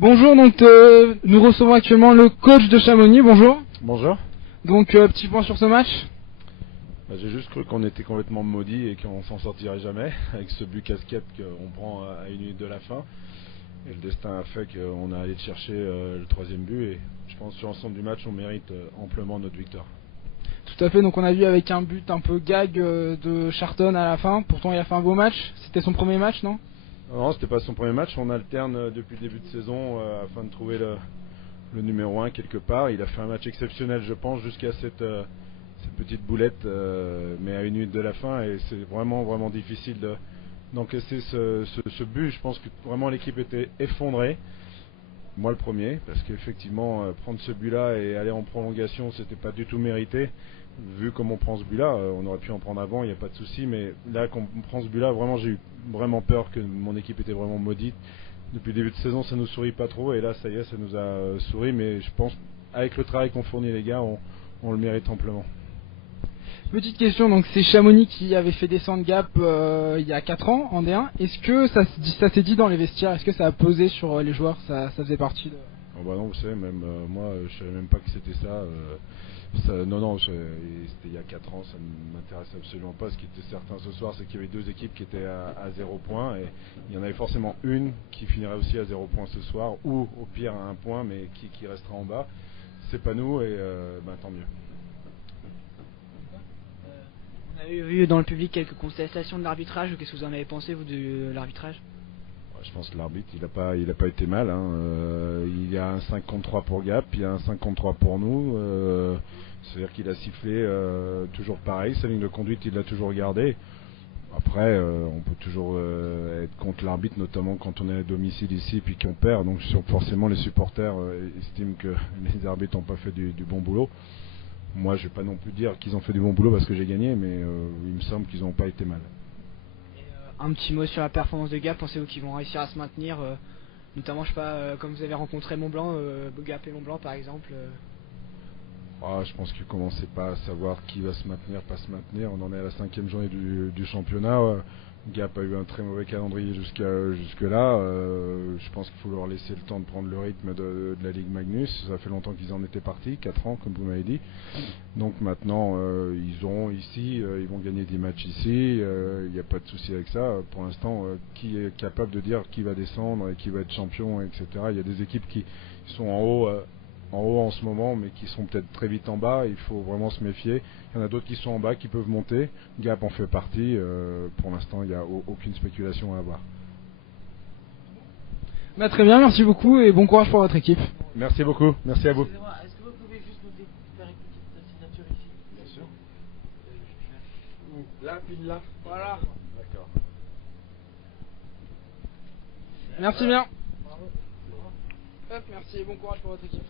Bonjour, donc nous recevons actuellement le coach de Chamonix, bonjour. Bonjour. Donc petit point sur ce match. J'ai juste cru qu'on était complètement maudits et qu'on s'en sortirait jamais avec ce but casquette qu'on prend à 1 minute de la fin. Et le destin a fait qu'on a allé chercher le troisième but et je pense que sur l'ensemble du match on mérite amplement notre victoire. Tout à fait, donc on a vu avec un but un peu gag de Charton à la fin, pourtant il a fait un beau match, c'était son premier match, non? Non, c'était pas son premier match, on alterne depuis le début de saison afin de trouver le numéro 1 quelque part. Il a fait un match exceptionnel je pense jusqu'à cette petite boulette mais à 1 minute de la fin et c'est vraiment difficile d'encaisser ce but. Je pense que vraiment l'équipe était effondrée. Moi le premier, parce qu'effectivement prendre ce but là et aller en prolongation c'était pas du tout mérité. Vu comme on prend ce but là, on aurait pu en prendre avant, il n'y a pas de souci, mais là quand on prend ce but là, vraiment j'ai eu vraiment peur que mon équipe était vraiment maudite. Depuis le début de saison ça nous sourit pas trop et là ça y est, ça nous a souri, mais je pense avec le travail qu'on fournit les gars, on le mérite amplement. Petite question, donc c'est Chamonix qui avait fait descendre Gap il y a 4 ans en D1. Est-ce que ça s'est dit dans les vestiaires? Est-ce que ça a pesé sur les joueurs? Ça faisait partie de... Oh bah non, vous savez, même moi je savais même pas que c'était ça. Non, c'était il y a 4 ans, ça ne m'intéresse absolument pas. Ce qui était certain ce soir, c'est qu'il y avait deux équipes qui étaient à 0 point et il y en avait forcément une qui finirait aussi à 0 point ce soir, ou au pire à 1 point, mais qui restera en bas. C'est pas nous et tant mieux. On a vu dans le public quelques contestations de l'arbitrage. Qu'est-ce que vous en avez pensé, vous, de l'arbitrage? Je pense que l'arbitre, il a pas été mal. Il y a un 5 contre 3 pour Gap, il y a un 5 contre 3 pour nous. C'est-à-dire qu'il a sifflé toujours pareil. Sa ligne de conduite, il l'a toujours gardée. Après, on peut toujours être contre l'arbitre, notamment quand on est à domicile ici et puis qu'on perd. Donc forcément, les supporters estiment que les arbitres n'ont pas fait du bon boulot. Moi, je ne vais pas non plus dire qu'ils ont fait du bon boulot parce que j'ai gagné, mais il me semble qu'ils n'ont pas été mal. Un petit mot sur la performance de Gap. Pensez-vous qu'ils vont réussir à se maintenir, notamment, je sais pas, comme vous avez rencontré Mont-Blanc, Gap et Mont-Blanc par exemple Je pense qu'ils ne commençaient pas à savoir qui va se maintenir, pas se maintenir. On en est à la 5e journée du championnat. Gap a eu un très mauvais calendrier jusque-là. Je pense qu'il faut leur laisser le temps de prendre le rythme de la Ligue Magnus. Ça fait longtemps qu'ils en étaient partis, 4 ans comme vous m'avez dit. Donc maintenant ils auront ici, ils vont gagner 10 matchs ici. Il n'y a pas de souci avec ça. Pour l'instant, qui est capable de dire qui va descendre et qui va être champion, etc. Il y a des équipes qui sont en haut en ce moment, mais qui seront peut-être très vite en bas. Il faut vraiment se méfier. Il y en a d'autres qui sont en bas, qui peuvent monter. Gap en fait partie. Pour l'instant, il n'y a aucune spéculation à avoir. Bah, très bien, merci beaucoup et bon courage pour votre équipe. Merci beaucoup, merci à vous. Excusez-moi, est-ce que vous pouvez juste nous faire une petite signature ici? Bien sûr. Là, puis là. Voilà. D'accord. Merci bien. Hop, merci et bon courage pour votre équipe.